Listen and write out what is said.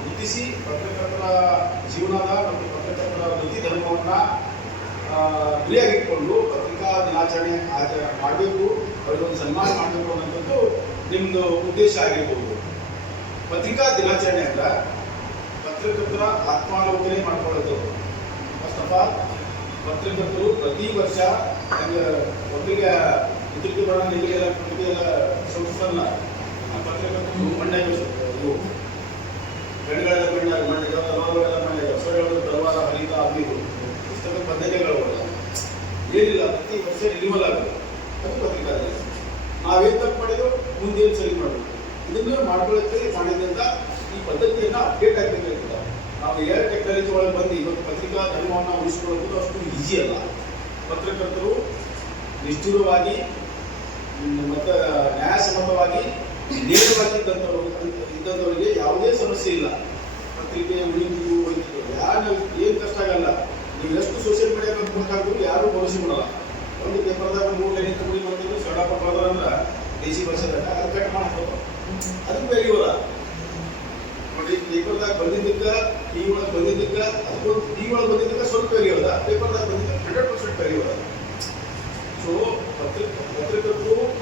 ಗುರುತಿಸಿ ಪತ್ರಕರ್ತರ ಜೀವನದ ಮತ್ತು ಪತ್ರಕರ್ತರ ವೃತ್ತಿ ಧರ್ಮವನ್ನು ಗುರಿಯಾಗಿಟ್ಕೊಂಡು ಪತ್ರಿಕಾ ದಿನಾಚರಣೆ ಮಾಡಬೇಕು, ಅವರಿಗೊಂದು ಸನ್ಮಾನ ಮಾಡಬೇಕು ಅನ್ನೋಂಥದ್ದು ನಿಮ್ಮದು ಉದ್ದೇಶ ಆಗಿರ್ಬೋದು. ಪತ್ರಿಕಾ ದಿನಾಚರಣೆ ಅಂದ್ರೆ ಪತ್ರಕರ್ತರ ಆತ್ಮಾವಲೋಕನೆ ಮಾಡ್ಕೊಳ್ಳೋದು. ಫಸ್ಟ್ ಆಫ್ ಆಲ್ ಪತ್ರಕರ್ತರು ಪ್ರತಿ ವರ್ಷ ಒಟ್ಟಿಗೆ ಇದಕ್ಕೆ ಬರೋಣ ಇದಕ್ಕೆಲ್ಲ ಸಂಸ್ಥೆಲ್ಲ ಪತ್ರಕರ್ತರು ಮಂಡ್ಯ ಇವು ಗಂಡುಗಳ ಮಂಡ್ಯ ತಲವಾರಗಳೆಲ್ಲ ಮಂಡ್ಯ ಹೊಸಗಳು ತಲವಾರ ಹರಿತ ಅಭಿವು ಪುಸ್ತಕದ ಪದ್ಧತಿಗಳು ಏನಿಲ್ಲ ಪ್ರತಿ ವರ್ಷ ರಿನ್ಯೂವಲ್ ಆಗುತ್ತೆ. ಅದು ಪತ್ರಿಕಾ ದಿನ. ನಾವೇನು ತಪ್ಪು ಮಾಡಿದ್ರು ಮುಂದೇನು ಸರಿ ಮಾಡಬೇಕು, ಇದನ್ನು ಮಾಡ್ಕೊಳ್ಳೋಕ್ಕೆ ಮಾಡಿದ್ರಿಂದ ಈ ಪದ್ಧತಿಯನ್ನು ಅಪ್ಡೇಟ್ ಆಗಬೇಕಾಗಿಲ್ಲ. ನಾವು ಏರ್ ಟೆಕ್ನಾಲಜಿ ಒಳಗೆ ಬಂದು ಇವತ್ತು ಪತ್ರಿಕಾ ಧರ್ಮವನ್ನು ಉಳಿಸ್ಕೊಳ್ಳೋದು ಅಷ್ಟು ಈಸಿ ಅಲ್ಲ. ಪತ್ರಕರ್ತರು ನಿಷ್ಠುರವಾಗಿ ಮತ್ತು ನ್ಯಾಯಸಮ್ಮತವಾಗಿ ನೇರವಾಗಿ ಇದ್ದಂಥವರಿಗೆ ಯಾವುದೇ ಸಮಸ್ಯೆ ಇಲ್ಲ. ಪತ್ರಿಕೆ ಉಳಿದು ಹೋಯ್ತು ಯಾರು ಏನು ಕಷ್ಟ ಆಗಲ್ಲ. ನೀವು ಎಷ್ಟು ಸೋಷಿಯಲ್ ಮೀಡಿಯಾ ಬೇಕಾದ್ರೂ ಯಾರೂ ಭವಿಷ್ಯ ಮಾಡಲ್ಲ. ಒಂದು ಪೇಪರ್ದಾಗ 3 ಲೈನ್ ತಗೊಂಡು ಬಂದಿದ್ದು ಸಡಪ್ಪ ಬರ್ದಾರಂದ್ರೆ ದೇಶಿ ಭಾಷೆದಾಗ ಅದು ಕಟ್ ಮಾಡ್ಬೋದು, ಅದಕ್ಕೆ ವ್ಯಾಲ್ಯೂ ಅಲ್ಲ ನೋಡಿ. ಪೇಪರ್ದಾಗ ಬಂದಿದ್ದಕ್ಕೆ ಟಿ ಒಳಗೆ ಬಂದಿದ್ದಕ್ಕೆ ಅದಕ್ಕೊಂದು ಟಿ ಒಳಗೆ ಬಂದಿದ್ದಕ್ಕೆ ಸ್ವಲ್ಪ ವ್ಯಾಲ್ಯೂ ಅದ, ಪೇಪರ್ದಾಗ ಬಂದಿದ್ದಕ್ಕೆ